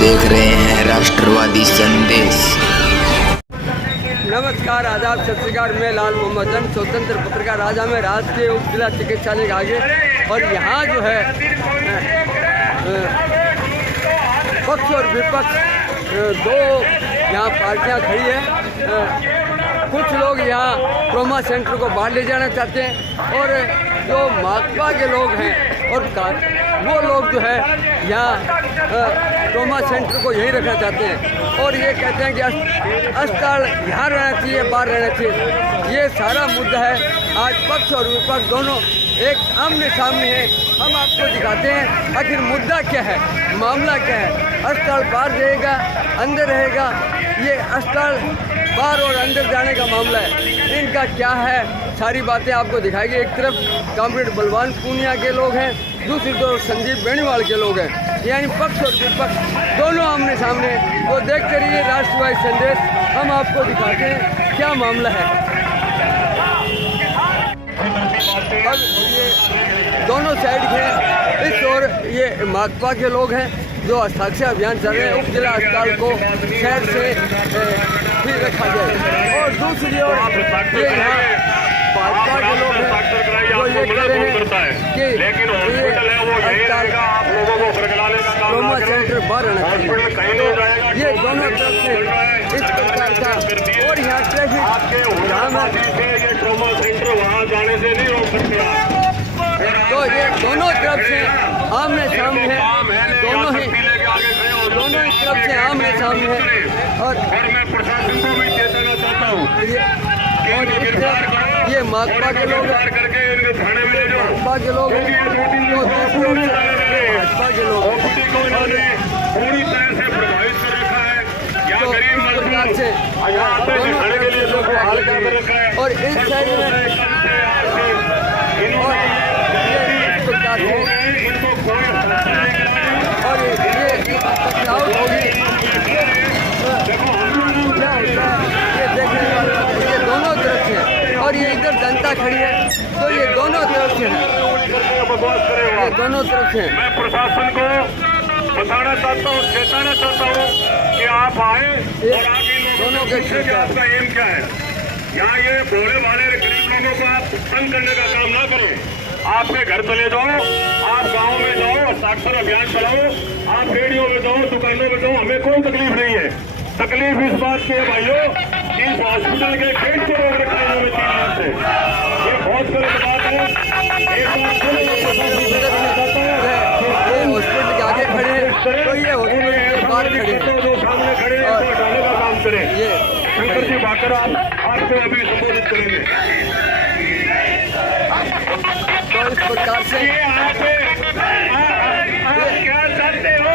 देख रहे हैं राष्ट्रवादी संदेश। नमस्कार, आदाब, सत श्री अकाल। मैं लाल मोहम्मद जन, स्वतंत्र पत्रकार। आज हमें राजकीय उप जिला चिकित्सालय के आगे और यहाँ जो है पक्ष और विपक्ष दो यहाँ पार्टियाँ खड़ी है। कुछ लोग यहाँ ट्रॉमा सेंटर को बाहर ले जाना चाहते हैं और जो माकपा के लोग हैं और वो लोग जो है यहाँ ट्रॉमा सेंटर को यहीं रखना चाहते हैं और ये कहते हैं कि अस्पताल यहाँ रहना चाहिए, बाहर रहना चाहिए। ये सारा मुद्दा है। आज पक्ष और विपक्ष दोनों एक आमने सामने है। हम आपको दिखाते हैं आखिर मुद्दा क्या है, मामला क्या है। अस्पताल बाहर रहेगा, अंदर रहेगा। ये अस्पताल बाहर और अंदर जाने का मामला है। इनका क्या है, सारी बातें आपको दिखाएंगे। एक तरफ कॉमरेड बलवान पूनिया के लोग हैं, दूसरी तरफ संदीप बेनीवाल के लोग हैं। यानी पक्ष और विपक्ष दोनों आमने सामने। तो देखते रहिए राष्ट्रवादी संदेश। हम आपको दिखाते हैं क्या मामला है। अब ये दोनों साइड के इस ओर ये माकपा के लोग हैं जो हस्ताक्षर अभियान चल रहे हैं। उप जिला अस्पताल को शहर से ठीक रखा जाए और दूसरी ओर ये यहाँ भाजपा के लोग हैं जो ये कह रहे हैं कि ट्रॉमा सेंटर बाहर रहना चाहिए। ये दोनों तरफ से इस प्रकार का और यहाँ ट्रैफिक जाम है। ट्रॉमा सेंटर वहाँ जाने से नहीं रोक सकते। तो ये दोनों तरफ से आमने सामने है। दोनों ही तरफ से आमने सामने है और मैं प्रशासन को भी चेताना चाहता हूँ। ये माकपा के लोग करके इनके थाने में ले जाओ। माकपा के लोग भाजपा के लोग पूरी तरह से प्रभावित कर रखा है। यहाँ तो गरीब इस प्रकार से खाने के लिए लोगों को हाल कर रखा है और इस साइड में इस प्रकार से इनको कोई और ये टकराव होगी। क्या होता है ये देखने वाला, ये दोनों तरफ से और ये इधर जनता खड़ी है तो ये दोनों तरफ से है। ये दोनों तरफ से मैं प्रशासन को बताना चाहता हूँ, चेताना चाहता हूँ कि आप आए और आप इन दोनों लोगों के को आपका एम क्या है। यहाँ ये भोले वाले गरीब लोगों को आप तंग करने का काम ना करें। आपके घर चले जाओ, आप गांव में जाओ, साक्षर अभियान चलाओ, आप रेडियो में जाओ, दुकानों में जाओ, हमें कोई तकलीफ नहीं है। तकलीफ इस बात की है भाइयों, इस हॉस्पिटल के गेट को रोक रखा है इन्होंने 3 दिन से। ये बहुत गलत बात है। एक हॉस्पिटल के आगे खड़े हैं तो ये हॉस्पिटल के बाहर खड़े हैं। जो सामने खड़े हैं इनको हटाने का काम करें। ये शंकर जी भाकर आपको अभी संबोधित करेंगे। तो इस प्रकार से आप क्या चाहते हो,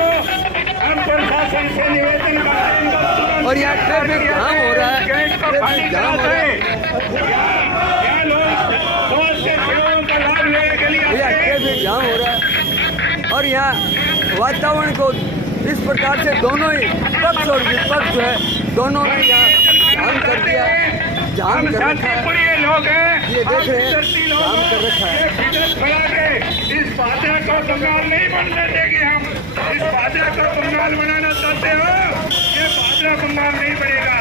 हम प्रशासन से निवेदन करते हैं। और यहाँ ट्रैफिक जाम हो रहा है, ट्रैफिक जाम हो रहा है। क्या लोग बहुत से सेवाओं का लाभ लेने के लिए यहाँ ट्रैफिक जाम हो रहा है और यहाँ वातावरण को इस प्रकार से दोनों ही पक्ष और विपक्ष जो है दोनों ने यहाँ जाम कर दिया, जाम कर रखा है। लोग हैं, ये देख रहे हैं जाम कर रखा है। इस बाजा को बंगाल नहीं बनने देंगे। हम इस बाजा को बंगाल बनाना चाहते हो, ये बाजा बंगाल नहीं बनेगा।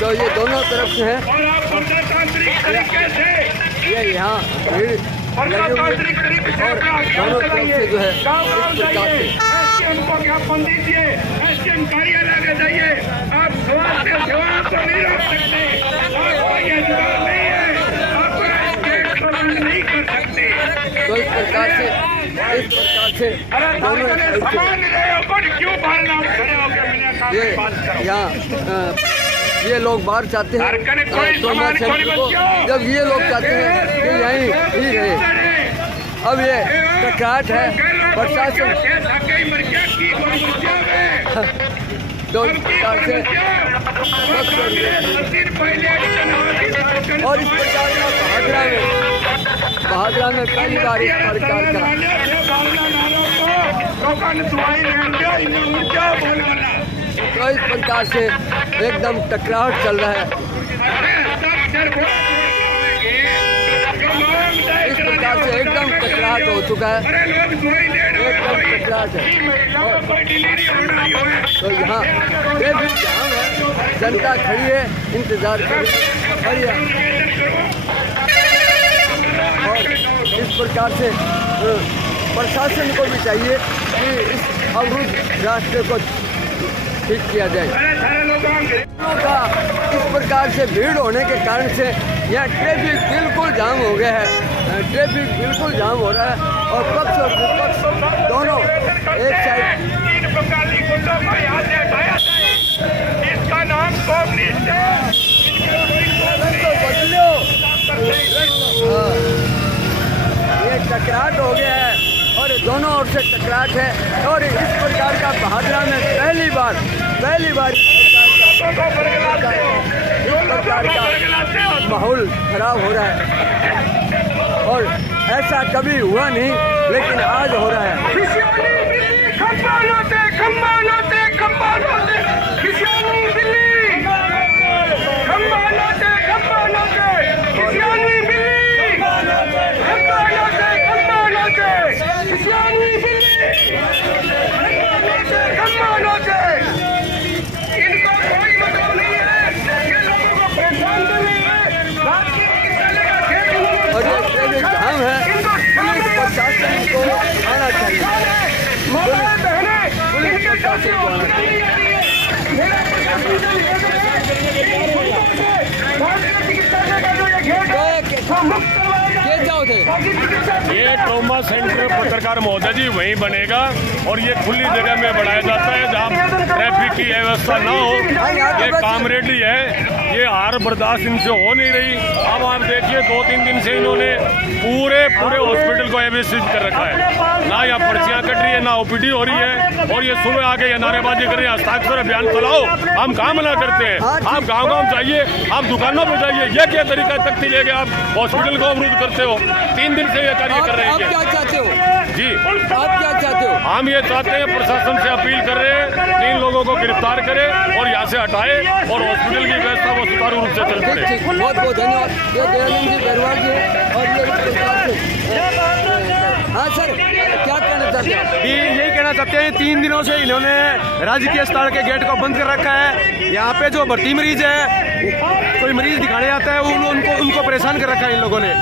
तो ये दोनों तरफ से है और आप प्रजातांत्रिक तरीके से ये यहाँ भीड़ लगी हुई है और दोनों तरफ से जो है इस प्रकार से एसडीएम को ज्ञापन दीजिए, एसडीएम कार्यालय में जाइए। आप स्वास्थ्य सेवाओं को नहीं रोक सकते, आपका ये अधिकार नहीं है, आप नहीं कर सकते। तो इस प्रकार से दोनों क्यों बाहर खड़े होकर ये यहाँ ये लोग बाहर चाहते हैं ट्रॉमा सेंटर को, जब ये लोग चाहते हैं कि यहीं ही रहे। अब ये टकराहट है प्रशासन तो इस प्रकार से और इस प्रकार का बहादुरा में पहली बार इस प्रकार का तो इस प्रकार से एकदम टकराहट चल रहा है। इस प्रकार से एकदम टकराहट टकराहट हो चुका है, एकदम टकराहट है। तो यहाँ ट्रैफिक जाम है, जनता खड़ी है, इंतजार कर रही है। और इस प्रकार से प्रशासन को भी चाहिए कि इस अवरुद्ध रास्ते को ठीक किया जाए। का इस प्रकार से भीड़ होने के कारण से यहाँ ट्रैफिक बिल्कुल जाम हो गया है, ट्रैफिक बिल्कुल जाम हो रहा है और पक्ष और विपक्ष दोनों एक साइड। इसका नाम कम्युनिस्ट है। ये टकराहट हो गया है और दोनों ओर से टकराहट है और इस प्रकार का भादरा में पहली बार इस प्रकार का माहौल खराब हो रहा है और ऐसा कभी हुआ नहीं, लेकिन आज हो रहा है। और ये ट्रैफिक जाम है, पुलिस प्रशासन को आना चाहिए, पुलिस प्रशासन को आना चाहिए। ये ट्रॉमा सेंटर पत्रकार महोदय जी वहीं बनेगा और ये खुली जगह में बनाया जाता है जहाँ ट्रैफिक की व्यवस्था ना हो। ये कामरेडी है, ये हार बर्दाश्त इनसे हो नहीं रही। अब आप देखिए 2-3 दिन से इन्होंने पूरे हॉस्पिटल को एवेसिव कर रखा है, ना यहाँ पर्चियाँ कट रही है, ना ओपीडी हो रही है। और ये सुबह आके ये नारेबाजी कर रहे हैं, हस्ताक्षर अभियान चलाओ। हम कहाँ मना करते हैं, आप गाँव जाइए, आप दुकानों पर जाइए। ये क्या तरीका तख्ती लेके आप हॉस्पिटल को अवरुद्ध करते हो? 3 दिन से ये कार्य कर रहे हैं। आप क्या चाहते हो जी? आप क्या चाहते हो? हम ये चाहते हैं, प्रशासन से अपील कर रहे हैं 3 लोगों को गिरफ्तार करे और यहाँ से हटाए और हॉस्पिटल की व्यवस्था वो सुचारू रूप से चल पड़े। बहुत बहुत धन्यवाद। ये दयानंद जी बरवाल जी है और ये हाँ सर, क्या कहना चाहते हैं? यही कहना चाहते हैं, 3 दिनों से इन्होंने राजकीय अस्पताल के गेट को बंद कर रखा है। यहाँ पे जो भर्ती मरीज है, कोई मरीज दिखाने आता है, उनको परेशान कर रखा है इन लोगों ने।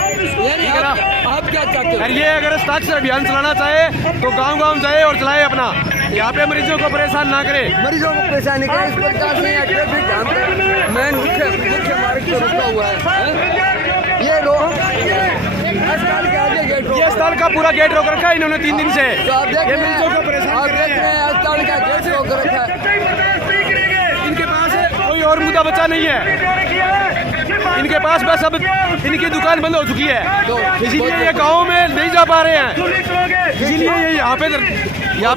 आप क्या चाहते हो? ये अगर हस्ताक्षर अभियान चलाना चाहे तो गांव जाए और चलाए अपना, यहाँ पे मरीजों को परेशान ना करे, मरीजों को परेशान करे। इस प्रकार से यहाँ ट्रैफिक जाम मेन मुख्य मार्ग पर रुका हुआ है। ये अस्पताल के आगे गेट, ये अस्पताल का पूरा गेट रोक रखा है इन्होंने 3 दिन से। तो आप देख रहे हैं, परेशान कर रहे हैं। अस्पताल का गेट रोक रखा है। इनके पास कोई और मुद्दा बचा नहीं है, इनके पास बस अब इनकी दुकान बंद हो चुकी है, तो इसीलिए ये गाँव में नहीं जा पा रहे हैं, इसीलिए ये यहाँ पे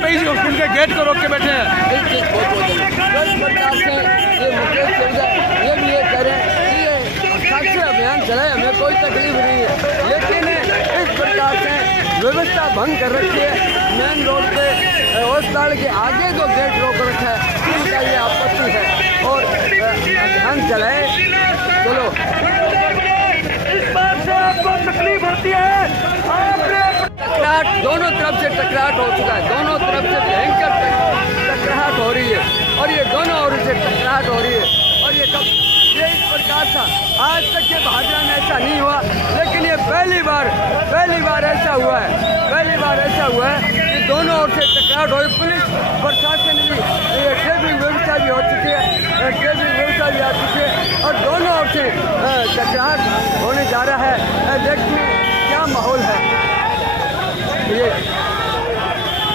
इस हॉस्पिटल के गेट को रोक के बैठे हैं। इस प्रकार से ये मुकेश चौधरी ये भी ये कह रहे हैं कि ये हस्ताक्षर अभियान चलाए, हमें कोई तकलीफ नहीं है, लेकिन इस प्रकार से व्यवस्था भंग कर रखी है। मेन रोड पे अस्पताल के आगे जो गेट रोक रखा है, इनका ये आपत्ति है और अभियान चलाए। चलो, इस बात से आपको तकलीफ होती है। टकराहट दोनों तरफ से टकराहट हो चुका है, दोनों तरफ से भयंकर टकराहट हो रही है और ये दोनों ओर से टकराहट हो रही है। और ये इस प्रकार था, आज तक के भाजपा में ऐसा नहीं हुआ, लेकिन ये पहली बार ऐसा हुआ है, कि दोनों ओर से टकराहट हो रही। पुलिस प्रशासन भी, ट्रैफिक व्यवस्था भी हो चुकी है, आ चुकी है और दोनों ओर से टकराहट होने जा रहा है। देखिए क्या माहौल है, ये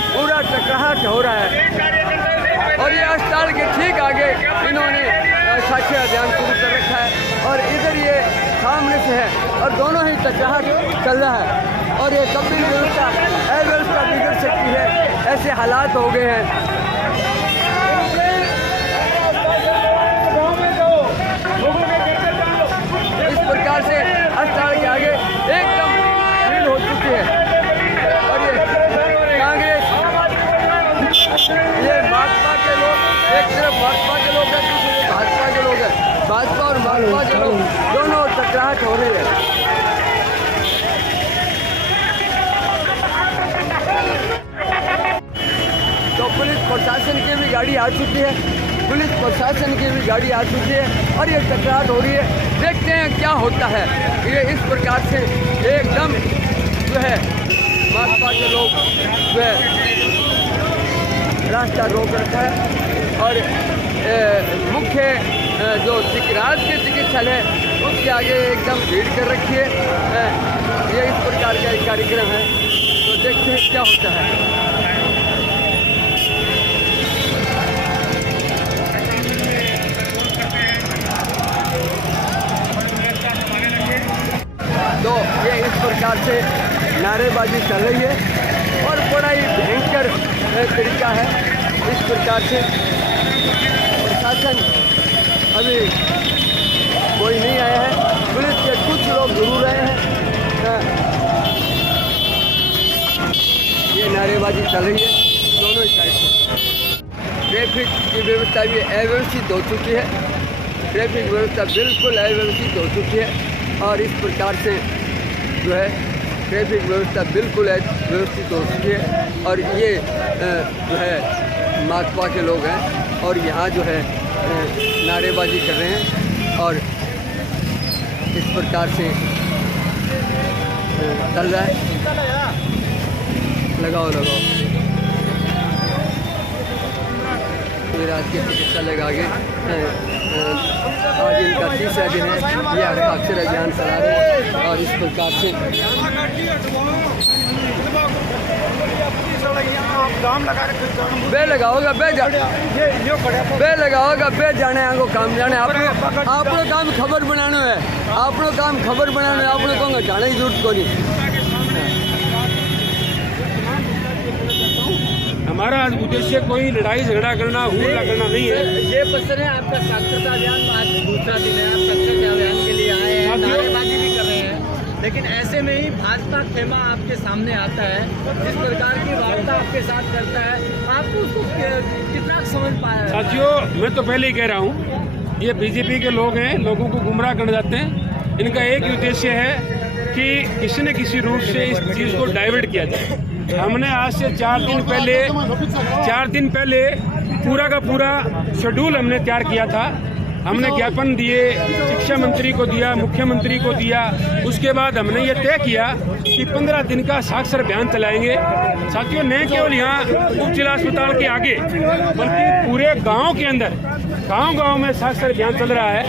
पूरा टकराहट हो रहा है और ये अस्पताल के ठीक आगे इन्होंने साक्षी अभियान शुरू कर रखा है और इधर ये सामने से है और दोनों ही टकराहट चल रहा है और ये कभी व्यवस्था बिगड़ सकती है, ऐसे हालात हो गए हैं। इस प्रकार से अस्पताल के आगे एकदम भीड़ हो चुकी है और ये कांग्रेस, ये भाजपा के लोग, एक तरफ भाजपा के लोग हैं, दूसरी भाजपा के लोग हैं, भाजपा और भाजपा के लोग दोनों टकराहट हो रही है। प्रशासन की भी गाड़ी आ चुकी है, पुलिस प्रशासन की भी गाड़ी आ चुकी है और ये टकरार हो रही है। देखते हैं क्या होता है। ये इस प्रकार से एकदम जो है भाजपा के लोग जो है रास्ता रोक रखा है और मुख्य जो राज्य के चिकित्सालय उसके आगे एकदम भीड़ कर रखी है। ये इस प्रकार का एक कार्यक्रम है, तो देखते हैं क्या होता है। तो ये इस प्रकार से नारेबाजी चल रही है और बड़ा ही भयंकर तरीका है। इस प्रकार से प्रशासन अभी कोई नहीं आया है, पुलिस के कुछ लोग जरूर आए हैं। ये नारेबाजी चल रही है दोनों ही साइड से। ट्रैफिक की व्यवस्था भी अव्यवस्थित हो चुकी है, ट्रैफिक व्यवस्था बिल्कुल अव्यवस्थित हो चुकी है और इस प्रकार से जो है ट्रैफिक व्यवस्था बिल्कुल व्यवस्थित हो चुकी है। और ये जो है माकपा के लोग हैं और यहाँ जो है नारेबाजी कर रहे हैं और इस प्रकार से चल रहा है। लगाओ आज के चिकित्सालय के आगे आज इनका तीसरा दिन है। ये अक्षर अभियान चला रहे हैं और इस प्रकार से बे लगाओगा बे लगाओगा बे जाने आगो काम जाने आपको काम खबर बनाना है, आपको काम खबर बनाना है, आपने कहूँगा जाने की जरूरत को नहीं। हमारा उद्देश्य कोई लड़ाई झगड़ा करना हुआ करना नहीं है। ये पसंद है आपका साक्षरता अभियान, आज दूसरा दिन है, आप साक्षरता अभियान के लिए आए हैं, नारेबाजी भी कर रहे हैं, लेकिन ऐसे में ही भाजपा खेमा आपके सामने आता है, जिस प्रकार की वार्ता आपके साथ करता है, आपको उसको कितना समझ पाया है? साथियों, मैं तो पहले ही कह रहा हूँ, ये बीजेपी के लोग हैं, लोगों को गुमराह करना चाहते हैं। इनका एक ही उद्देश्य है कि किसी न किसी रूप से इस चीज़ को डाइवर्ट किया जाए। हमने आज से 4 दिन पहले पूरा का पूरा शेड्यूल हमने तैयार किया था। हमने ज्ञापन दिए, शिक्षा मंत्री को दिया, मुख्यमंत्री को दिया। उसके बाद हमने ये तय किया कि 15 दिन का साक्षर अभियान चलाएंगे। साथियों, न केवल यहाँ उप जिला अस्पताल के आगे बल्कि पूरे गांव के अंदर, गांव में साक्षर अभियान चल रहा है।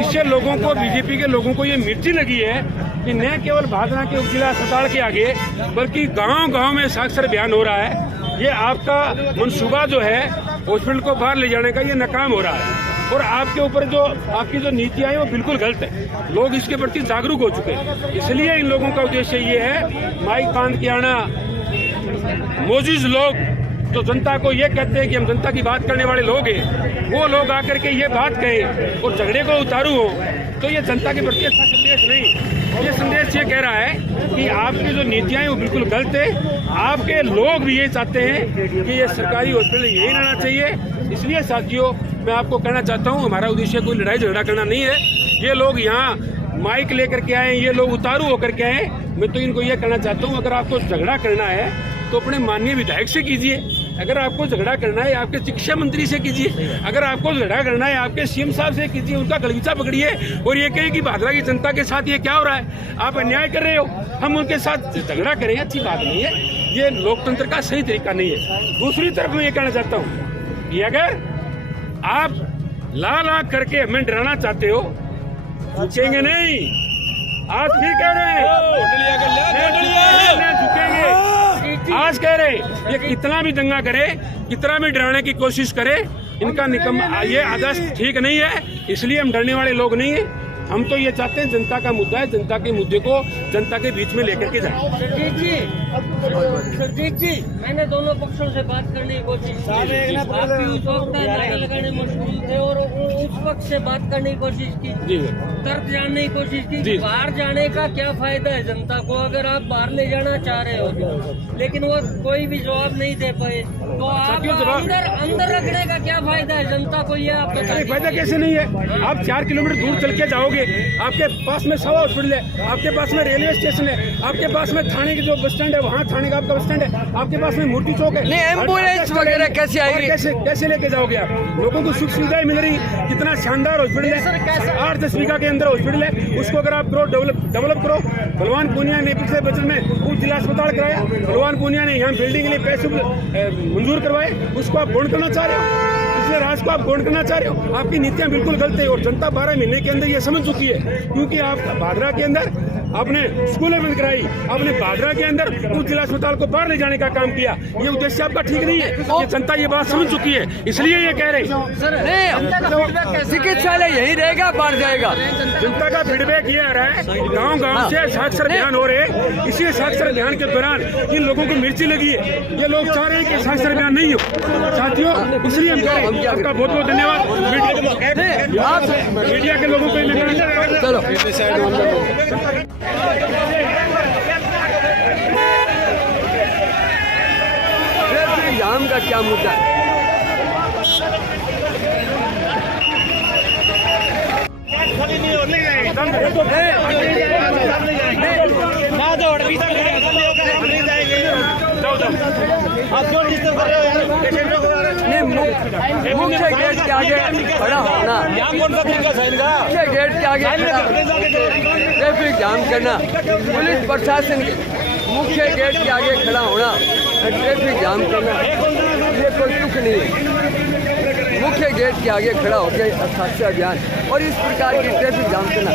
इससे लोगों को, बीजेपी के लोगों को ये मिर्ची लगी है कि न केवल भादरा के उप जिला अस्पताल के आगे बल्कि गांव में साक्षर अभियान हो रहा है। ये आपका मंसूबा जो है हॉस्पिटल को बाहर ले जाने का, ये नाकाम हो रहा है और आपके ऊपर जो आपकी जो नीतियाँ हैं वो बिल्कुल गलत है। लोग इसके प्रति जागरूक हो चुके हैं। इसलिए इन लोगों का उद्देश्य ये है, माइक बांध के आना, मोजिज लोग जो जनता को ये कहते हैं कि हम जनता की बात करने वाले लोग हैं, वो लोग आकर के ये बात कहें और झगड़े को उतारू हो, तो ये जनता के प्रति अच्छा संदेश नहीं। ये संदेश ये कह रहा है कि आपकी जो नीतियाँ हैं वो बिल्कुल गलत है। आपके लोग भी ये चाहते हैं कि ये सरकारी हॉस्पिटल यही रहना चाहिए। इसलिए साथियों, मैं आपको कहना चाहता हूँ, हमारा उद्देश्य कोई लड़ाई झगड़ा करना नहीं है। ये लोग यहाँ माइक लेकर के आए, ये लोग उतारू होकर के आए। मैं तो इनको ये कहना चाहता हूँ, अगर आपको झगड़ा करना है तो अपने माननीय विधायक से कीजिए। अगर आपको झगड़ा करना है आपके शिक्षा मंत्री से कीजिए। अगर आपको झगड़ा करना है आपके सीएम साहब से कीजिए। उनका गलगीचा पकड़िए और ये कहिए कि भादरा की जनता के साथ ये क्या हो रहा है, आप अन्याय कर रहे हो, हम उनके साथ झगड़ा करें, अच्छी बात नहीं है। ये लोकतंत्र का सही तरीका नहीं है। दूसरी तरफ मैं ये कहना चाहता हूँ कि अगर आप ला करके हमें डराना चाहते हो, झुकेंगे नहीं। आज फिर कह रहे हैं झुकेंगे। आज कह रहे हैं, ये कितना भी दंगा करे, कितना भी डराने की कोशिश करे, इनका निकम ये आदर्श ठीक नहीं है। इसलिए हम डरने वाले लोग नहीं है। हम तो ये चाहते हैं, जनता का मुद्दा है, जनता के मुद्दे को जनता के बीच में लेकर के जाए। सरजीत जी, मैंने दोनों पक्षों से बात करने की कोशिश की। आपकी उस वक्त नारे लगाने मशगूल थे और उस वक्त से बात करने की कोशिश की, तर्क जानने की कोशिश की। बाहर जाने का क्या फायदा है जनता को, अगर आप बाहर ले जाना चाह रहे हो तो? लेकिन वो कोई भी जवाब नहीं दे पाए, तो आप अंदर रखने का क्या फायदा है जनता को? ये आप बताइए। फायदा कैसे नहीं है? आप 4 किलोमीटर दूर चल के जाओगे, जाओगे, आपके पास में सवा हॉस्पिटल है, आपके पास में रेलवे स्टेशन है, आपके पास में थाने के जो बस स्टैंड है, वहाँ थाने का आपका बस स्टैंड है, आपके पास में मूर्ति चौक है। नहीं, एम्बुलेंस वगैरह कैसे आएगी? कैसे लेके जाओगे आप? लोगों को सुख सुविधाएं मिल रही, कितना शानदार हॉस्पिटल है, 8-10 बीघा के अंदर हॉस्पिटल है, उसको अगर आप डेवलप करो। बलवान पूनिया ने पिछले बजट में उप जिला अस्पताल कराया, बलवान पूनिया ने यहाँ बिल्डिंग के लिए पैसे मंजूर करवाए, उसको आप बंद करना चाह रहे हो, पिछले राज को आप बंद करना चाह रहे हो। आपकी नीतियां बिल्कुल गलत है और जनता 12 महीने के अंदर ये समझ चुकी है, क्योंकि आप भादरा के अंदर आपने स्कूलें बंद कराई, आपने भादरा के अंदर उप जिला अस्पताल को बाहर ले जाने का काम किया, ये उद्देश्य आपका ठीक नहीं है, ये जनता ये बात समझ चुकी है, इसलिए ये कह रही। चिकित्सालय यही रहेगा, बाहर जाएगा। जनता का फीडबैक ये आ रहा है, गांव-गांव से साक्षर अभियान हो रहे हैं, इसी साक्षर अभियान के दौरान इन लोगों को मिर्ची लगी है, ये लोग चाह रहे हैं कि साक्षर अभियान नहीं हो साथियों, इसलिए हम कह रहे हैं। आपका बहुत बहुत धन्यवाद मीडिया के लोगों को। चलो जाम का क्या मुद्दा है? मुख्य गेट के आगे खड़ा होना, मुख्य गेट के आगे ट्रैफिक जाम करना, पुलिस प्रशासन के मुख्य गेट के आगे खड़ा होना, ट्रैफिक जाम करना, ये कोई दुख नहीं है। मुख्य गेट के आगे खड़ा होकर साक्षर अभियान और इस प्रकार की ट्रैफिक जाम करना।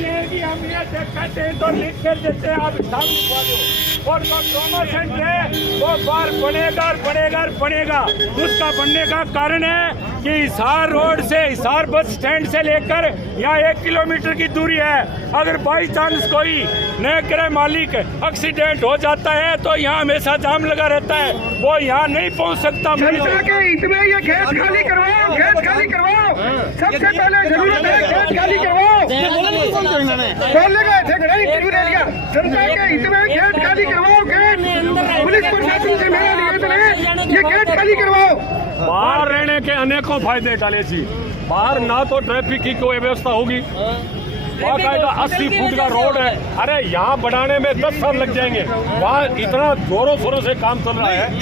चलिए हम ये कहते हैं तो लिख कर देते हैं, आप नाम लिखवा दो, और जो ट्रॉमा सेंटर है वो बार बनेगा। उसका बनने का कारण है कि हिसार रोड से, हिसार बस स्टैंड से लेकर यहाँ 1 किलोमीटर की दूरी है। अगर बाई चांस कोई नए गृह मालिक एक्सीडेंट हो जाता है तो यहाँ हमेशा जाम लगा रहता है, वो यहाँ नहीं पहुँच सकता। इसमें ये खेत खाली करवाओ, सबसे पहले जरूरत है खेत खाली करवाओ। बोलने गए थे इंटरव्यू ले लिया, जनता के हित में खेत खाली करवाओ, पुलिस प्रशासन से मेरा निवेदन है ये खेत खाली करवाओ। बाहर रहने के अनेकों फायदे डाले जी, बाहर ना तो ट्रैफिक की कोई व्यवस्था होगी, बाकायदा 80 फुट का रोड है, अरे यहाँ बनाने में 10 साल लग जाएंगे, वहाँ इतना जोरों शोरों से काम चल रहा है।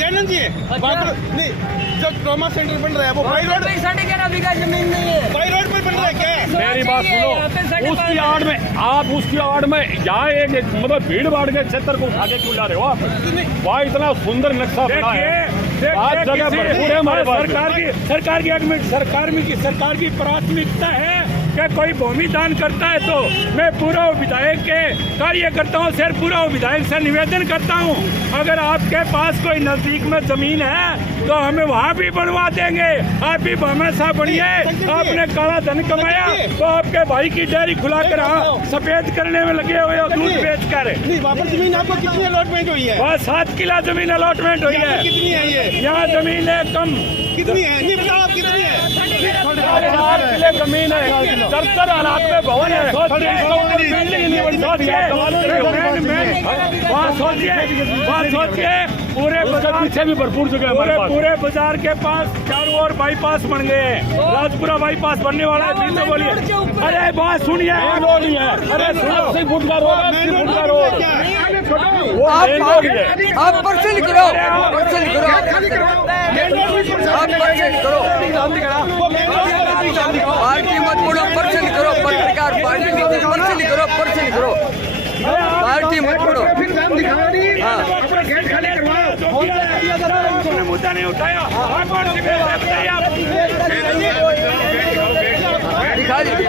जो ट्रॉमा सेंटर बन रहा है वो बाई रोड जमीन नहीं है, बाई रोड पर बन रहा है क्या? मेरी बात सुनो, उसकी आड़ में यहाँ एक मतलब भीड़ भाड़ के क्षेत्र को उठा के क्यों जा रहे हो आप? वहाँ इतना सुंदर नक्शा बना है, आज जगह भरपूर है हमारे पास। सरकार की प्राथमिकता है कि कोई भूमि दान करता है तो मैं पूरा विधायक के कार्यकर्ताओं से, पूरा विधायक से निवेदन करता हूँ, अगर आपके पास कोई नजदीक में जमीन है तो हमें वहाँ भी बनवा देंगे। आप भी हमेशा बढ़िए, आपने काला धन कमाया तो आपके भाई की डेयरी खुला कर सफेद करने में लगे हुए हो, दूध बेच कर। जमीन आपको कितनी अलॉटमेंट हुई है? बस 7 किला जमीन अलॉटमेंट हुई है। कितनी है ये? यहाँ जमीन है कम, कितनी है? नहीं बताओ आप कितनी है? 8 किले जमीन है, 70 हालात में भवन है, सोचिए पूरे पीछे भी भरपूर जगह है, पूरे बाजार के पास चारों ओर बाईपास बन गए, राजपुरा बाईपास बनने वाला है। फिर तो बोलिए, अरे बात सुनिए, अरे 80 फुट का रोड, 80 फुट का रोड, आप पर्सन करो, पार्टी मत बोलो, पर्सन करो, पत्रकार पार्टी पर्सन करो, पार्टी मत बोलो। मुद्दा नहीं उठाया, दिखा दीजिए।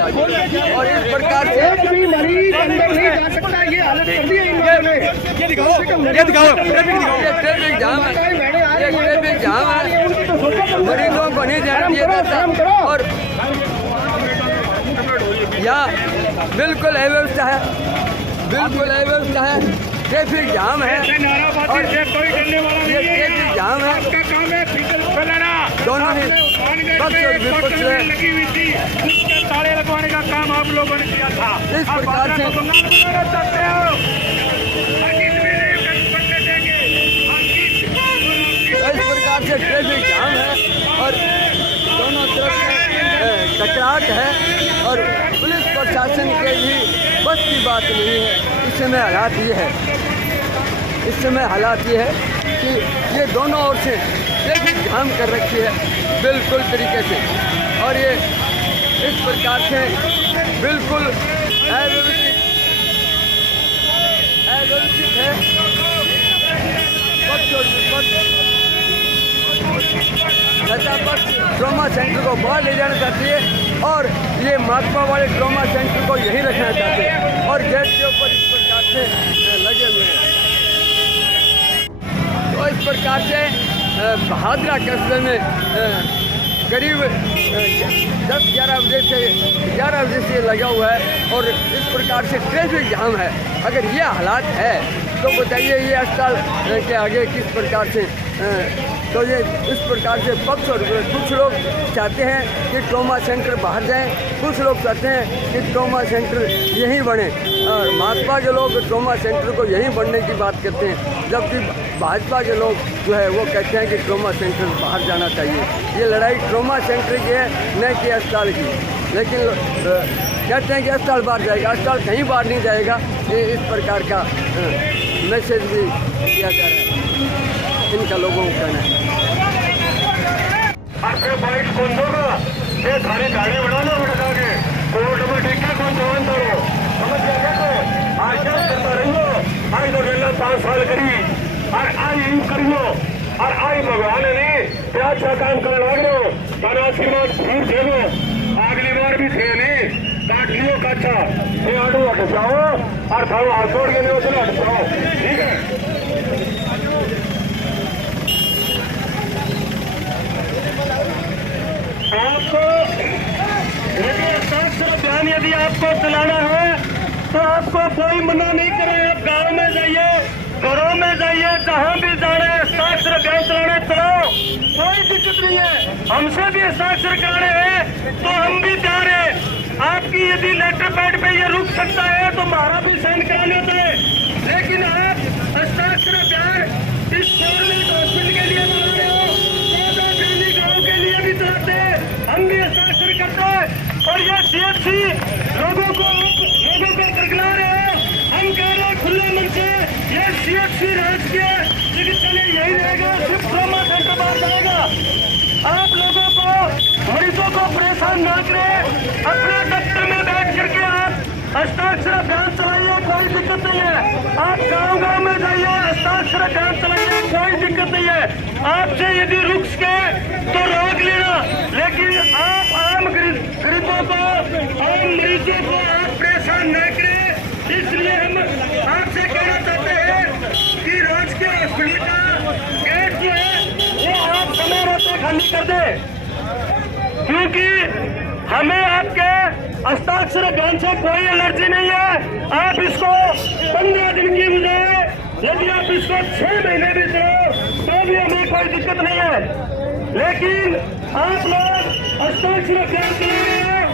और इस प्रकार से एक भी मरीज अंदर नहीं जा सकता, ये हालत कर दी है इन लोगों ने। ये दिखाओ, ट्रैफिक जाम है, मरीजों को नहीं जाने दिया जाता और यहाँ बिल्कुल अव्यवस्था है, ट्रैफिक जाम है और ये ट्रैफिक जाम है, दोनों ही पक्ष और विपक्ष लगी हुई थी, उसके ताले लगवाने का काम आप लोगों ने किया था। इस प्रकार से चाहते हो से ट्रैफिक जाम है और दोनों तरफ टकराट है और पुलिस प्रशासन के भी बस की बात नहीं है। इस समय हालात ये है कि ये दोनों ओर से ट्रैफिक जाम कर रखी है बिल्कुल तरीके से और ये इस प्रकार से बिल्कुल अव्यवस्थित है। पक्ष और विपक्ष पक्ष ट्रॉमा सेंटर को बाहर ले जाना चाहती है और ये महात्मा वाले ट्रॉमा सेंटर को यहीं रखना चाहते हैं और गेट के ऊपर इस प्रकार से लगे हुए हैं। तो इस प्रकार से बहादुरा कस्बे में करीब 10-11 बजे से लगा हुआ है और इस प्रकार से ट्रैफिक जाम है। अगर ये हालात है तो बताइए ये अस्पताल के आगे किस प्रकार से तो ये इस प्रकार से पक्ष और कुछ लोग चाहते हैं कि ट्रॉमा सेंटर बाहर जाएं, कुछ लोग चाहते हैं कि ट्रॉमा सेंटर यहीं बने और भाजपा के लोग ट्रॉमा सेंटर को यहीं बनने की बात करते हैं, जबकि भाजपा के लोग जो है वो कहते हैं कि ट्रॉमा सेंटर बाहर जाना चाहिए। ये लड़ाई ट्रॉमा सेंटर की है न कि अस्पताल की, लेकिन कहते हैं कि अस्पताल बाहर जाएगा, अस्पताल कहीं बाहर नहीं जाएगा। ये इस प्रकार का मैसेज भी दिया जा रहा है, इनका लोगों को कहना है। आपके बाइक कौन होगा ये थारी गाड़ी बनाना पड़ेगा आगे कोर्ट में टिक्का कौन जवान करो समझ जाएगा तो आज क्या करता रहियो आज तो गल्ला 5 साल करी और आज यूं करियो और आज भगवान ने अच्छा काम करने लग रहे हो तारा आशीर्वाद फिर देवो अगली बार भी थे नहीं काट लियो कच्चा ये आडू हट जाओ और थारो हाथ जोड़ के नहीं हट जाओ ठीक है। आपको यदि हस्ताक्षर अभियान यदि आपको चलाना है तो आपको कोई मना नहीं करे। आप गांव में जाइए, घरों में जाइए, जहां भी जाने हस्ताक्षर अभियान चलाने चलाओ, कोई दिक्कत नहीं है। हमसे भी हस्ताक्षर कराने हैं तो हम भी जा रहे हैं। आपकी यदि लेटर पैड पे ये रुक सकता है तो हमारा भी साइन करा लेते हैं, लेकिन आप हस्ताक्षर अभियान इस गवर्नमेंट हॉस्पिटल के लिए चला रहे हो, गाँव के लिए भी चलाते हैं, हम भी हस्ताक्षर करते हैं और ये सीएचसी लोगों को बरगला रहे हैं। हम कह रहे हैं खुले मन से ये सीएचसी राजकीय चिकित्सालय यही रहेगा, सिर्फ ट्रॉमा सेंटर बाहर जाएगा। आप लोगों को मरीजों को परेशान न करें, अपने दफ्तर में बैठ करके आप हस्ताक्षर अभियान चलाइए, कोई दिक्कत नहीं है। आप गाँव में जाइए, हस्ताक्षर अभियान चलाइए, कोई दिक्कत नहीं है। आपसे यदि रुक सके तो रोक लेना, लेकिन आप आम गरीबों को, आम मरीजों को आप परेशान न करें। इसलिए हम आपसे कहना चाहते हैं कि राजकीय हॉस्पिटल का गेट जो है वो आप समय रहते खाली कर दें, क्योंकि हमें आपके हस्ताक्षर अभियान से कोई एलर्जी नहीं है। आप इसको 15 दिन की बजाय यदि आप इसको 6 महीने भी दो तो भी हमें कोई दिक्कत नहीं है, लेकिन आप लोग हस्ताक्षर अभियान चला रहे हैं।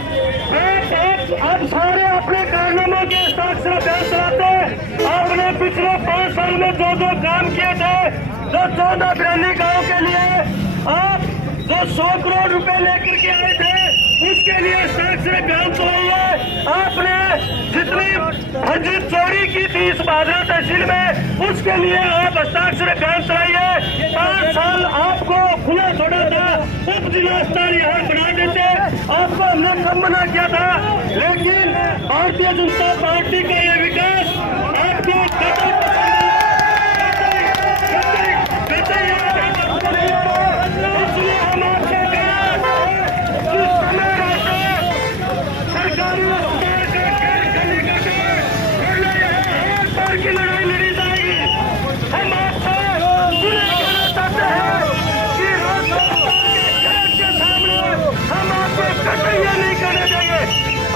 आप सारे अपने कारनामों के हस्ताक्षर अभियान चलाते हैं। आपने पिछले 5 साल में जो काम किए थे, जो 14 बिरानी गाँव के लिए आप जो 100 करोड़ रुपए लेकर के आए थे, उसके लिए हस्ताक्षर अभियान चलाइए। आपने जितनी फर्जी चोरी की थी इस भादरा तहसील में, उसके लिए आप हस्ताक्षर अभियान चलाइए। 5 साल आपको खुला छोड़ा था, उप जिला स्तर यहाँ बना देते, आपको हमने कम मना किया था, लेकिन भारतीय जनता पार्टी का ये विकास आपको इसलिए हम आपसे सरकारी की लड़ाई लड़ी जाएगी। हम आपसे कहना चाहते हैं कि के सामने हम आपको कटैया नहीं करने देंगे।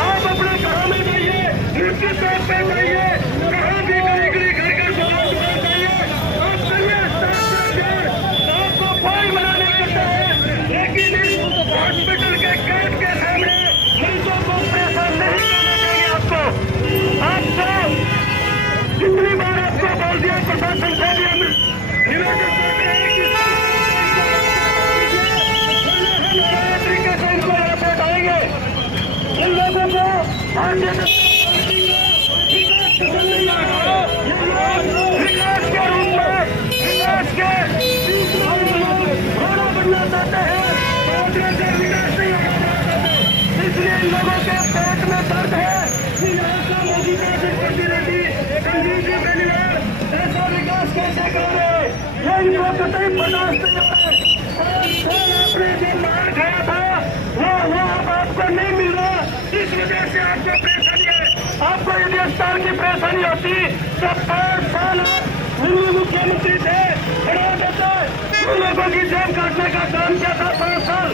आप अपने घरों में जाइए, ड्यूटी पे विकास के रूप में विकास के बनना चाहते हैं, विकास नहीं होगा। इसलिए इन लोगों के पेट में दर्द है कि यहाँ का मोदी कोशिश करती रहती संजीव जी पहली बार ऐसा विकास कैसे करोगे, ये इनको कतई बर्दाश्त नहीं होता है। आपने जो मार खाया था वो अब आपको नहीं मिल रहा, इस वजह से आपको परेशानी है। आपको यदि अस्पताल की परेशानी होती तो 5 साल दिल्ली मुख्यमंत्री थे, खड़ा देते उन लोगों की जेब काटने का काम किया था 5 साल।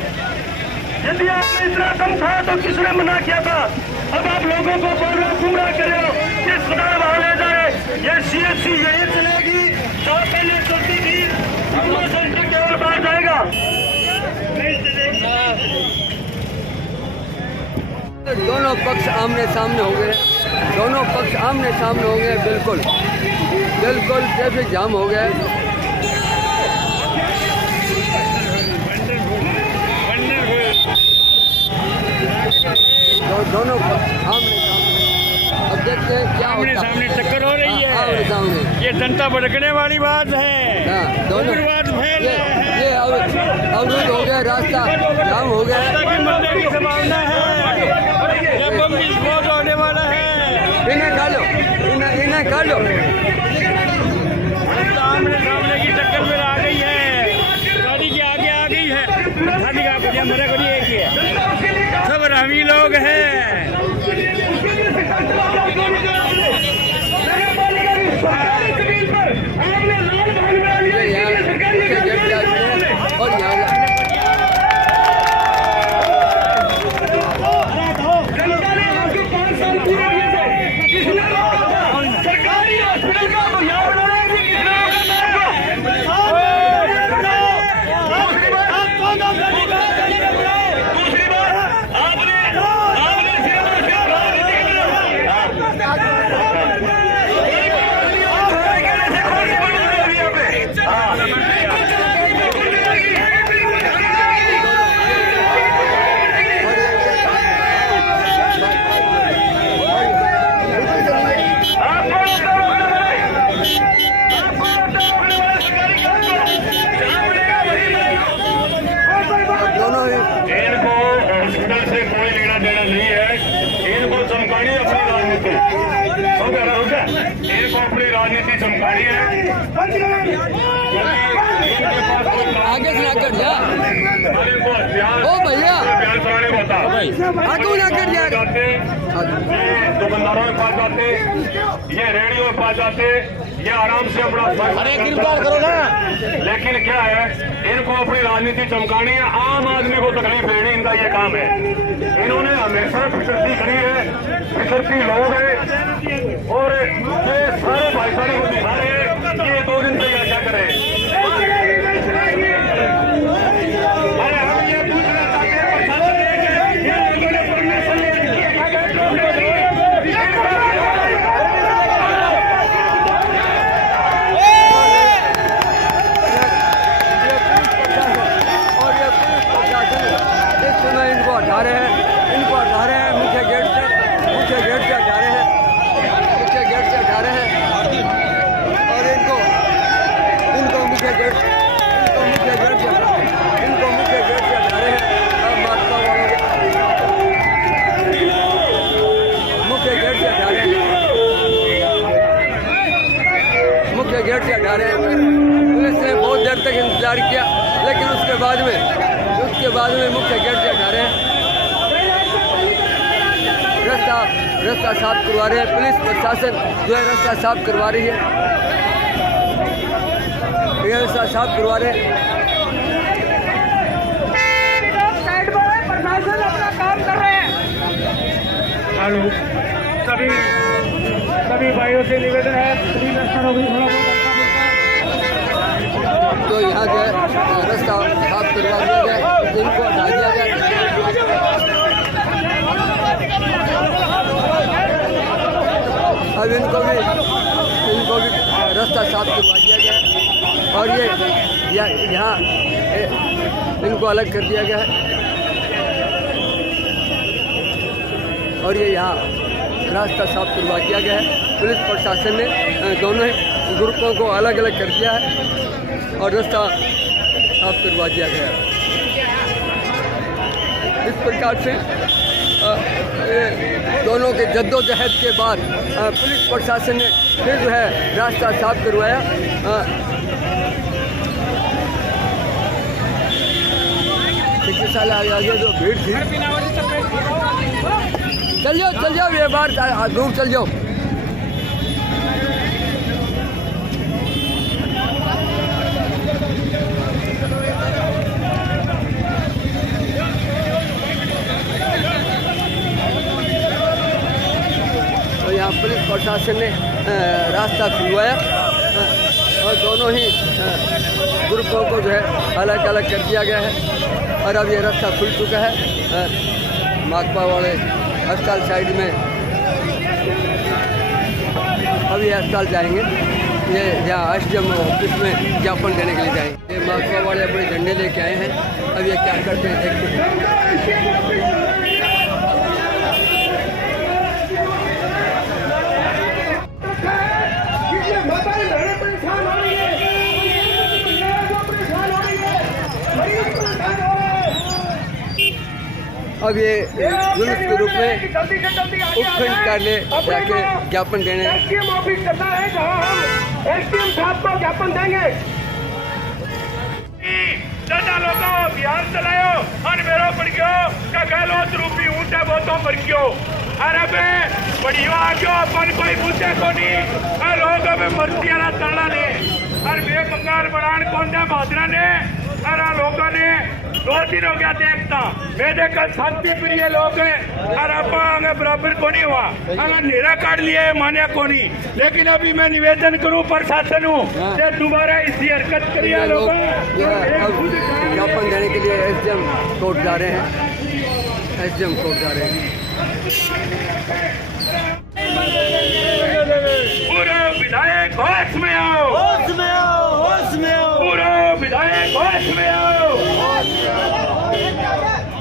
यदि आपने इतना कम था तो किसने मना किया था? अब आप लोगों को बोल रहे गुमराह करे हो कि अस्पताल वहां ले जाए, ये CHC यही चलेगी जो पहले चलती थी, ट्रॉमा सेंटर केवल बाहर जाएगा, नहीं चलेगी। दोनों पक्ष आमने सामने हो गए, दोनों पक्ष आमने सामने हो गए, बिल्कुल बिल्कुल ट्रैफिक जाम हो गया। दोनों पक्ष आमने सामने, अब देखते हैं क्या होता है। सामने टक्कर हो रही है, आमने सामने, ये जनता भड़कने वाली बात है। दोनों ये अवरुद्ध हो गया, रास्ता जाम हो गया, की संभावना है, बम विस्फोट होने वाला है। इन्हें डालो, इन्हें डालो। सामने सामने की टक्कर में आ गई है, गाड़ी के आगे आ गई है। मेरे को एक ही है, सब रामी लोग हैं। और यहाँ सरकारी हॉस्पिटल का बुनियाद बनाएगी अपनी राजनीति चमकानी है, आगे से ना कर जा ओ भैया, बयान कराने को होता आगे ना कर जा। दुकानदारों के पास जाते, ये रेडियो के पास जाते, ये आराम से अपना करो ना। लेकिन क्या है, इनको अपनी राजनीति चमकानी है, आम आदमी को तकलीफ देनी इनका ये काम है। इन्होंने हमेशा फिसरती करी है, फिसरती लोग हैं, और ये सारे भाईचारे को दिखा रहे हैं कि ये 2 दिन से क्या करें। अरे हम ये पूछना चाहते हैं इनको हटा रहे हैं, मुख्य गेट से हटा रहे हैं, मुख्य गेट से हटा रहे हैं, और इनको मुख्य गेट से हटा रहे हैं। भाजपा वालों को मुख्य गेट से हटा रहे हैं, मुख्य गेट से हटा रहे हैं। पुलिस ने बहुत देर तक इंतजार किया, लेकिन उसके बाद में मुख्य गेट से हटा रहे हैं। रास्ता साफ करवा रहे हैं, पुलिस प्रशासन जो है रास्ता साफ करवा रही है, रास्ता साफ करवा रहे हैं। प्रशासन अपना काम कर रहे हैं। सभी भाइयों से निवेदन है, तो यहाँ जो है रास्ता साफ करवा दिया गया, इनको हटा दिया गया। अब इनको भी रास्ता साफ करवा दिया गया, और ये यहाँ इनको अलग कर दिया गया है। और ये यहाँ रास्ता साफ करवा दिया गया है। पुलिस प्रशासन ने दोनों ही ग्रुपों को अलग अलग कर दिया है और रास्ता साफ करवा दिया गया है। इस प्रकार से दोनों के जद्दोजहद के बाद पुलिस प्रशासन ने फिर जो है रास्ता साफ करवाया। पिछले साल आगे जो भीड़ थी, चल जाओ ये बार दूर चल जाओ। तो यहाँ पुलिस प्रशासन ने रास्ता खुलवाया और दोनों ही ग्रुपों को जो है अलग अलग कर दिया गया है और अब ये रास्ता खुल चुका है। माकपा वाले अस्पताल साइड में अभी अस्पताल जाएंगे, ये यहाँ एसडीएम ऑफिस में ज्ञापन देने के लिए जाएंगे। ये माकपा वाले अपने झंडे लेके आए हैं, अब ये क्या करते हैं देखते हैं। अब ये जुलूस के रूप में उपखंड कार्यालय जाके ज्ञापन देने एसडीएम ऑफिस करना है, जहां हम एसडीएम साहब को ज्ञापन देंगे। ज्यादा लोगों अभियान चलायो और मेरो पड़ गयो का गहलोत रूपी ऊंचे बोतों पर क्यों अरे बे बढ़िया क्यों अपन कोई पूछे को नहीं लोग अबे मर्तियां ना तड़ना ने और बेपकार बनान कौन दे मादरा ने अरे लोगों ने 2 दिन हो गया देखता मैं देखा शांति प्रिय लोग हैं और आप बराबर को नहीं हुआ अगर नेरा काट लिया है मान्या को नहीं। लेकिन अभी मैं निवेदन करूं प्रशासन हूँ दोबारा इसी हरकत करिए लोग ज्ञापन देने के लिए एसडीएम कोर्ट जा रहे हैं। एसडीएम कोर्ट जा रहे हैं। पूरा विधायक होश में आओ, होश में आओ, होश में आओ। पूरा विधायक होश में आओ।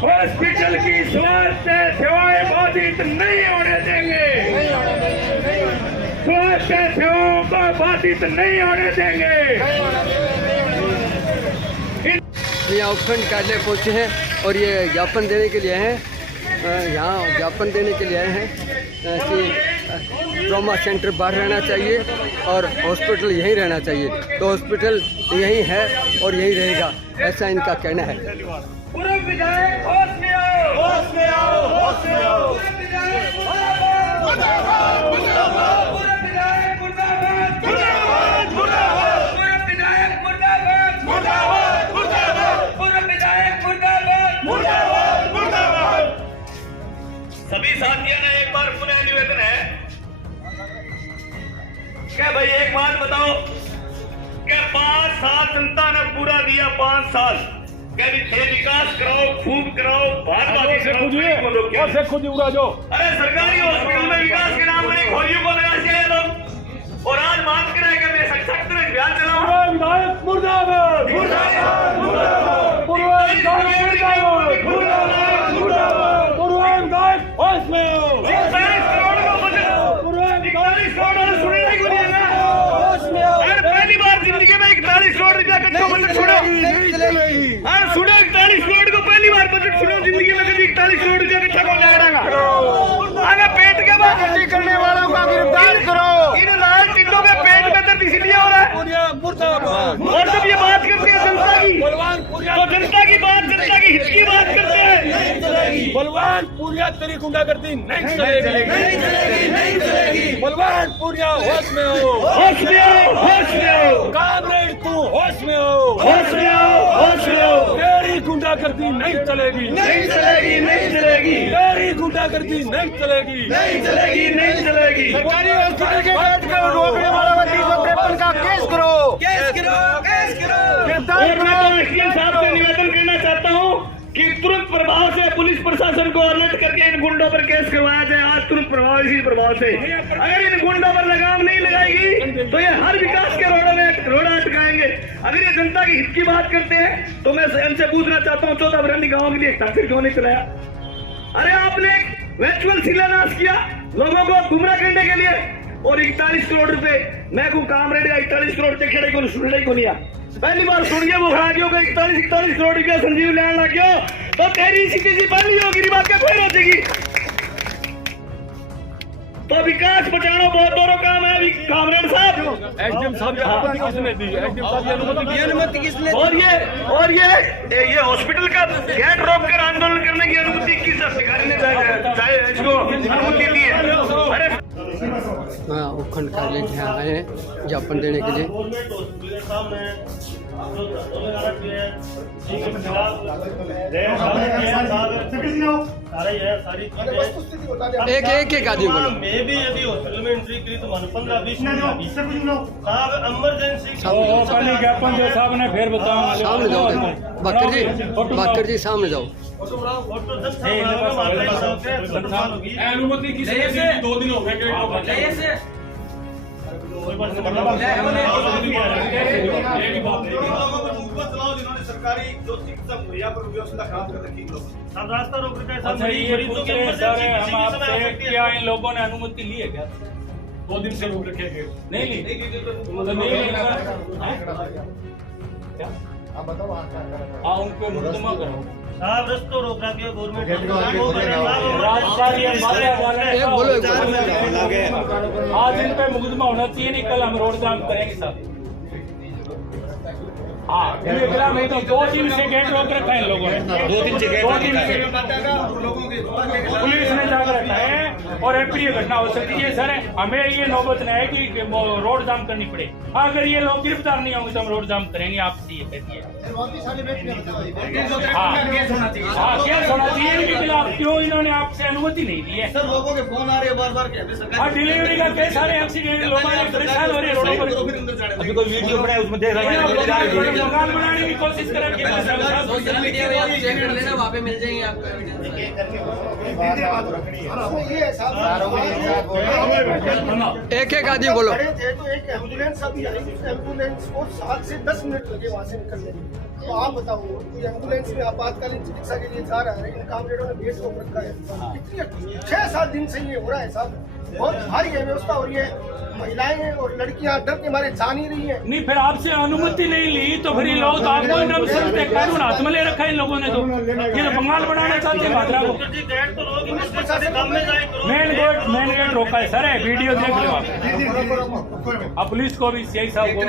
हॉस्पिटल की स्वास्थ्य सेवाएं बाधित नहीं होने देंगे, स्वास्थ्य सेवाओं को बाधित नहीं होने देंगे। यहाँ उपखंड कार्यालय पहुँचे हैं और ये ज्ञापन देने के लिए हैं। यहाँ ज्ञापन देने के लिए आए हैं कि ट्रॉमा सेंटर बाहर रहना चाहिए और हॉस्पिटल यहीं रहना चाहिए। तो हॉस्पिटल यहीं है और यहीं रहेगा, ऐसा इनका कहना है। पूर्व विधायक होश में आओ, होश में आओ, होश में आओ। पूर्व विधायक मुर्दाबाद, मुर्दाबाद। पूर्व विधायक मुर्दाबाद, मुर्दाबाद, मुर्दाबाद। पूर्व विधायक मुर्दाबाद, मुर्दाबाद, मुर्दाबाद। पूर्व विधायक मुर्दाबाद, मुर्दाबाद, मुर्दाबाद। सभी साथियों ने एक बार पुनः निवेदन है क्या भाई एक बात बताओ क्या 5 साल जनता ने पूरा दिया, 5 साल विकास कराओ, खूब कराओ, बात बाकी से खुद उड़ा जो। अरे सरकारी हॉस्पिटल में विकास के नाम पर खोलियों को लगा दिया लोग और आज बात करें कि मैं सख्त अभियान चलाऊं। विधायक मुर्दाबाद, मुर्दाबाद, मुर्दाबाद। पूर्व विधायक मुर्दाबाद, मुर्दाबाद, मुर्दाबाद। पूर्व विधायक होश में आओ। 41 करोड़ का बजट, पूर्व 41 करोड़ सुने नहीं को दिया ना, होश में आओ। अरे पहली बार जिंदगी में 41 करोड़ रुपया का बजट सुना अरे सुनो 41 करोड़ को पहली बार बजट सुनो जिंदगी में कभी 41 करोड़ रुपया इकट्ठा कौन लगाएगा। अगर पेट के बाद खर्ची करने वालों का गिरफ्तार करो। इन लाल टिड्डों के पेट में दर्द इसलिए हो रहा है और जब ये बात करते हैं जनता की तो जनता की बात, जनता की हित की बात करते हैं। बलवान पूरिया तेरी गुंडागर्दी नहीं चलेगी, नहीं चलेगी, नहीं चलेगी। बलवान पूरिया होश में हो, होश में आओ, होश में आओ। कामरेड तू होश में हो, होश में आओ, होश में आओ। तेरी गुंडागर्दी नहीं चलेगी, नहीं चलेगी, नहीं चलेगी। तेरी गुंडागर्दी नहीं चलेगी, नहीं चलेगी, नहीं चलेगी। सरकारी हॉस्पिटल के गेट को रोकने वाला 353 का केस करो, केस करो, केस करो। और मैं तो एसडीएम साहब से निवेदन करना चाहता हूँ कि तुरंत प्रभाव से पुलिस प्रशासन को अलर्ट करके इन गुंडों पर केस करवाया जाए आज तुरंत प्रभाव, इसी प्रभाव से। अगर इन गुंडों पर लगाम नहीं लगाएगी तो ये हर विकास के रोड़ा अटकाएंगे। अगर ये जनता की हित की बात करते हैं तो मैं इनसे पूछना चाहता हूँ 14 बरंडी गाँव के लिए एक तासीर क्यों नहीं चलाया। अरे आपने वर्चुअल शिलान्यास किया लोगों को गुमराह करने के लिए, और 41 करोड़ रुपए मैं को कामरेड का 41 करोड़ से खेड़े को सुनने को नहीं। पहली बार सुनिए वो खराबियों को 41 करोड़ रुपया संजीव लेने लग गया, तो तेरी सीधी सी पहली होगी बात क्या कोई रोकेगी। तो विकास बचाना बहुत दोनों काम है कामरेड साहब। एसडीएम साहब अनुमति किसने दी? एसडीएम साहब की अनुमति किसने? और ये हॉस्पिटल का गेट रोक कर आंदोलन करने की अनुमति किस अधिकारी ने इसको अनुमति दी है? अरे उपखंड कार्यालय के यहाँ आए हैं ज्ञापन देने के लिए। एक आदमी बोलो। मैं भी अभी हॉस्पिटल में एंट्री करी तो 15-20 साहब इमरजेंसी ज्ञापन जो साहब ने फिर बताओ सामने जाओ बाकर जी सामने जाओ। अनुमति किसने दी? 2 दिन हो गए। सरकारी जो चिकित्सा मुहैया पर व्यवस्था खराब कर रखी सब रास्ता रोक रखा है। अच्छा ये हम आपसे क्या इन लोगों ने अनुमति ली है क्या? 2 दिन से रोक रखे गए नहीं ली मतलब क्या? आप बताओ। हाँ उनको मुकदमा करो साहब, रस्तों रोक रहा है गवर्नमेंट। आज इन पे मुकदमा होना चाहिए, नहीं कल हम रोड जाम करेंगे साहब। हाँ नहीं तो 2 दिन से गेट रोक रखा है इन लोगों ने। 2 दिन से पुलिस ने जाकर रखा है और अप्रिय घटना हो सकती है सर। हमें ये नौबत नहीं है कि रोड जाम करनी पड़े। अगर ये लोग गिरफ्तार नहीं होंगे तो हम रोड जाम करेंगे। आपसे ये कहती है केस होना चाहिए इनके खिलाफ। क्यों इन्होंने आपसे अनुमति नहीं दी है? सर लोगों के फोन आ रहे हैं बार-बार कि डिलीवरी का केस आ रहे हैं, एक्सीडेंट लोग परेशान हो रहे हैं रोडों पर। अभी कोई वीडियो बनाया उसमें देख रहे हैं मकान बनाने की कोशिश करेंगे। सोशल मीडिया पे आप चेक कर लेना, वहाँ पे मिल जाएंगे आपको। एक आदमी बोलो। तो एक एम्बुलेंस अभी आई, उस एम्बुलेंस को 7 से 10 मिनट लगे वहाँ से निकलने में। तो आप बताओ कोई एम्बुलेंस में आपातकालीन चिकित्सा के लिए जा रहा है, इन कामरेडों ने गेट रोक रखा है। कितनी 6-7 दिन से ये हो रहा है साहब। बहुत भारी है व्यवस्था हो रही है। महिलाएं और लड़कियां डर के मारे जा नहीं रही है। नहीं फिर आपसे अनुमति नहीं ली तो फिर ये लोग तो आपको नाम समझते, कानून हाथ में ले रखा है इन लोगों ने। तो ये तो बंगाल बनाना चाहते हैं भाद्रा को। मेन गेट रोका है सर, वीडियो देख लो आप। पुलिस को भी सीआई साहब को उन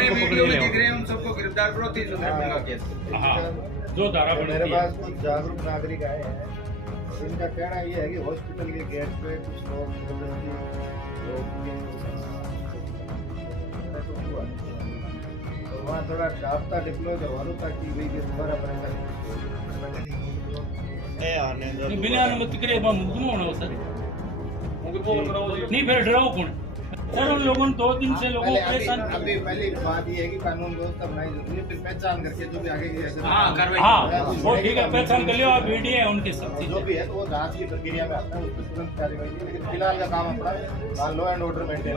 सबको गिरफ्तार करो। 353 का केस। हाँ जो धारा मेरे पास कुछ जागरूक नागरिक आए हैं। इनका कहना ये है कि हॉस्पिटल के गेट पे कुछ लोग वहाँ थोड़ा जाब्ता डिप्लॉय करवा लो ताकि वही के दोबारा बिना अनुमति करे मुकदमा होना हो सर। नहीं फिर डराओ कौन सर? उन लोगों ने 2 दिन से लोगों को परेशान। अभी पहली बात ये है कि कानून व्यवस्था बनाई जरूरी है, फिर पहचान करके जो भी आगे की हाँ वो ठीक है, पहचान कर लियो। आप वीडियो है उनके सब जो भी है तो वो जांच की प्रक्रिया में आता है, उस पर तुरंत कार्रवाई है। लेकिन फिलहाल का काम अपना लॉ एंड ऑर्डर मेंटेन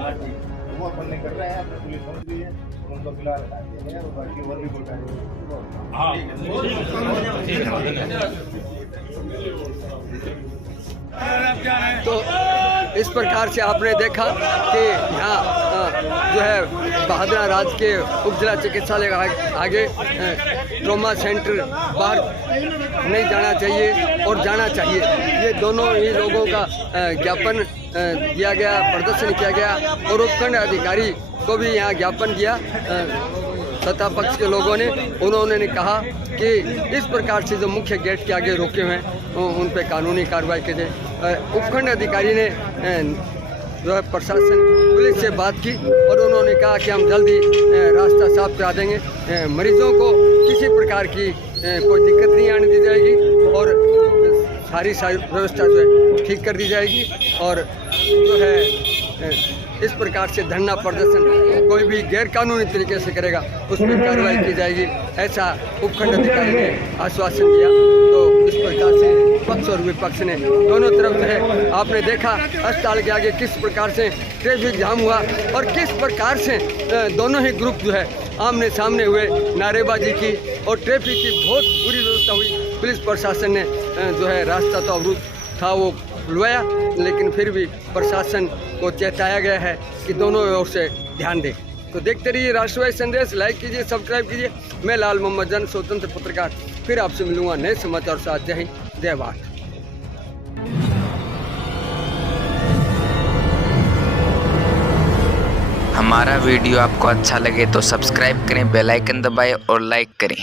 वो अपन ने कर रहे हैं। अपने पुलिस पहुंच गई है, उनको फिलहाल हटा दिया है और बाकी और भी कोई तो इस प्रकार से आपने देखा कि यहाँ जो है बहादुरा राज के उप जिला चिकित्सालय का आगे ट्रॉमा सेंटर बाहर नहीं जाना चाहिए और जाना चाहिए। ये दोनों ही लोगों का ज्ञापन दिया गया, प्रदर्शन किया गया और उपखंड अधिकारी को भी यहाँ ज्ञापन दिया सत्ता पक्ष के लोगों ने। उन्होंने कहा कि इस प्रकार से जो मुख्य गेट के आगे रोके हुए हैं उन पे कानूनी कार्रवाई की जाए। उपखंड अधिकारी ने जो है प्रशासन पुलिस से बात की और उन्होंने कहा कि हम जल्दी रास्ता साफ करा देंगे, मरीजों को किसी प्रकार की कोई दिक्कत नहीं आने दी जाएगी और सारी व्यवस्था जो है ठीक कर दी जाएगी। और जो है इस प्रकार से धरना प्रदर्शन कोई भी गैर कानूनी तरीके से करेगा उस पर कार्रवाई की जाएगी, ऐसा उपखंड अधिकारी ने आश्वासन दिया। तो इस प्रकार से पक्ष और विपक्ष ने दोनों तरफ जो है आपने देखा अस्पताल के आगे किस प्रकार से ट्रैफिक जाम हुआ और किस प्रकार से दोनों ही ग्रुप जो है आमने सामने हुए, नारेबाजी की और ट्रैफिक की बहुत बुरी व्यवस्था हुई। पुलिस प्रशासन ने जो है रास्ता तो अवरुद्ध था वो खुलवाया, लेकिन फिर भी प्रशासन को चेताया गया है कि दोनों ओर से ध्यान दें। तो देखते रहिए राष्ट्रवादी संदेश, लाइक कीजिए, सब्सक्राइब कीजिए। मैं लाल मोहम्मद जन, स्वतंत्र पत्रकार, फिर आपसे मिलूंगा नए समाचार साथ। जय हिंद, जय भारत। हमारा वीडियो आपको अच्छा लगे तो सब्सक्राइब करें, बेल आइकन दबाएं और लाइक करें।